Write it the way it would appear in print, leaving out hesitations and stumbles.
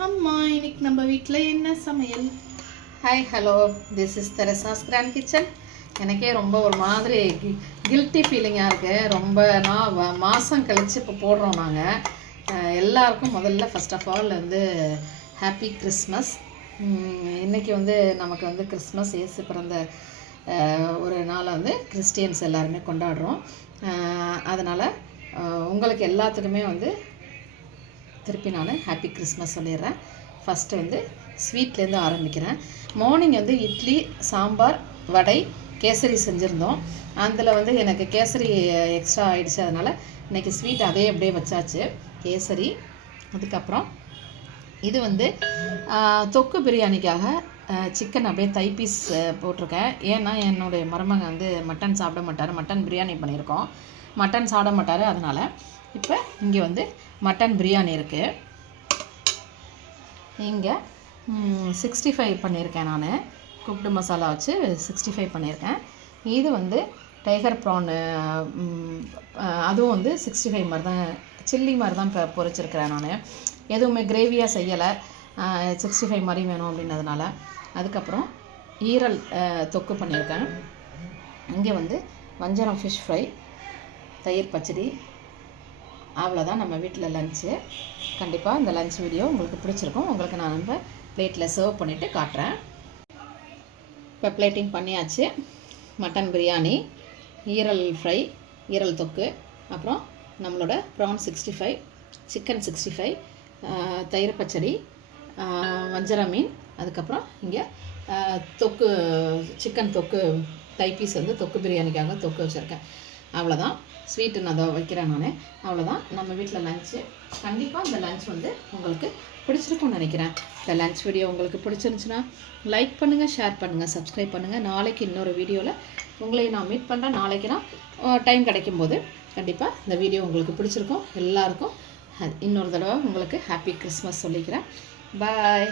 அம்மா இன்னைக்கு நம்ம வீட்டில் என்ன சமையல்? Hi hello, this is Teresa's grand kitchen. எனக்கே ரொம்ப ஒரு மாதிரி கில்ட்டி ஃபீலிங்காக இருக்குது. ரொம்ப மாதம் கழித்து இப்போ போடுறோம் நாங்கள். எல்லாருக்கும் முதல்ல first of all happy Christmas. இன்றைக்கி நமக்கு கிறிஸ்மஸ் இயேசு பிறந்த ஒரு நாளை கிறிஸ்டியன்ஸ் எல்லாருமே கொண்டாடுறோம். அதனால் உங்களுக்கு எல்லாத்துக்குமே திருப்பி நான் ஹாப்பி கிறிஸ்மஸ் சொல்லிடுறேன். ஃபஸ்ட்டு ஸ்வீட்லேருந்து ஆரம்பிக்கிறேன். மார்னிங் இட்லி, சாம்பார், வடை, கேசரி செஞ்சுருந்தோம். அதில் எனக்கு கேசரி எக்ஸ்ட்ரா ஆகிடுச்சு. அதனால் இன்றைக்கி ஸ்வீட் அதே அப்படியே வச்சாச்சு, கேசரி. அதுக்கப்புறம் இது தொக்கு பிரியாணிக்காக சிக்கன் அப்படியே தைப்பீஸ் போட்டிருக்கேன். ஏன்னா என்னுடைய மருமகன் மட்டன் சாப்பிட மாட்டார். மட்டன் பிரியாணி பண்ணியிருக்கோம், மட்டன் சாப்பிட மாட்டார். அதனால் இப்போ இங்கே மட்டன் பிரியாணி இருக்குது. இங்கே 65 பண்ணியிருக்கேன். நான் குக்டு மசாலா வச்சு 65 பண்ணியிருக்கேன். இது டைகர் ப்ரான், அதுவும் 65 மாதிரி தான், சில்லி மாதிரி தான் இப்போ பொரிச்சிருக்கிறேன். நான் எதுவுமே கிரேவியாக செய்யலை, 65 மாதிரி வேணும் அப்படின்றதுனால. அதுக்கப்புறம் ஈரல் தொக்கு பண்ணியிருக்கேன். இங்கே வஞ்சரம் ஃபிஷ் ஃப்ரை, தயிர் பச்சடி. அவ்வளோதான் நம்ம வீட்டில் லஞ்சு. கண்டிப்பாக இந்த லஞ்ச் வீடியோ உங்களுக்கு பிடிச்சிருக்கும். உங்களுக்கு நான் பிளேட்டில் சர்வ் பண்ணிவிட்டு காட்டுறேன். இப்போ பிளேட்டிங் பண்ணியாச்சு. மட்டன் பிரியாணி, ஈரல் ஃப்ரை, ஈரல் தொக்கு, அப்புறம் நம்மளோட ப்ரான் 65, சிக்கன் 65, தயிர் பச்சடி, வஞ்சர மீன். அதுக்கப்புறம் இங்கே தொக்கு, சிக்கன் தொக்கு தைப்பீஸ் தொக்கு பிரியாணிக்காக தொக்கு வச்சுருக்கேன். அவ்வளோதான். ஸ்வீட்டு நான் அதை வைக்கிறேன் நான். அவ்வளோதான் நம்ம வீட்டில் லஞ்சு. கண்டிப்பாக இந்த லஞ்ச் உங்களுக்கு பிடிச்சிருக்கும்னு நினைக்கிறேன். இந்த லஞ்ச் வீடியோ உங்களுக்கு பிடிச்சிருந்துச்சுன்னா லைக் பண்ணுங்கள், ஷேர் பண்ணுங்கள், சப்ஸ்கிரைப் பண்ணுங்கள். நாளைக்கு இன்னொரு வீடியோவில் உங்களையும் நான் மீட் பண்ணுறேன். நாளைக்கு நான் டைம் கிடைக்கும்போது கண்டிப்பாக இந்த வீடியோ உங்களுக்கு பிடிச்சிருக்கும். எல்லாருக்கும் இன்னொரு தடவை உங்களுக்கு ஹாப்பி கிறிஸ்மஸ் சொல்லிக்கிறேன். பாய்.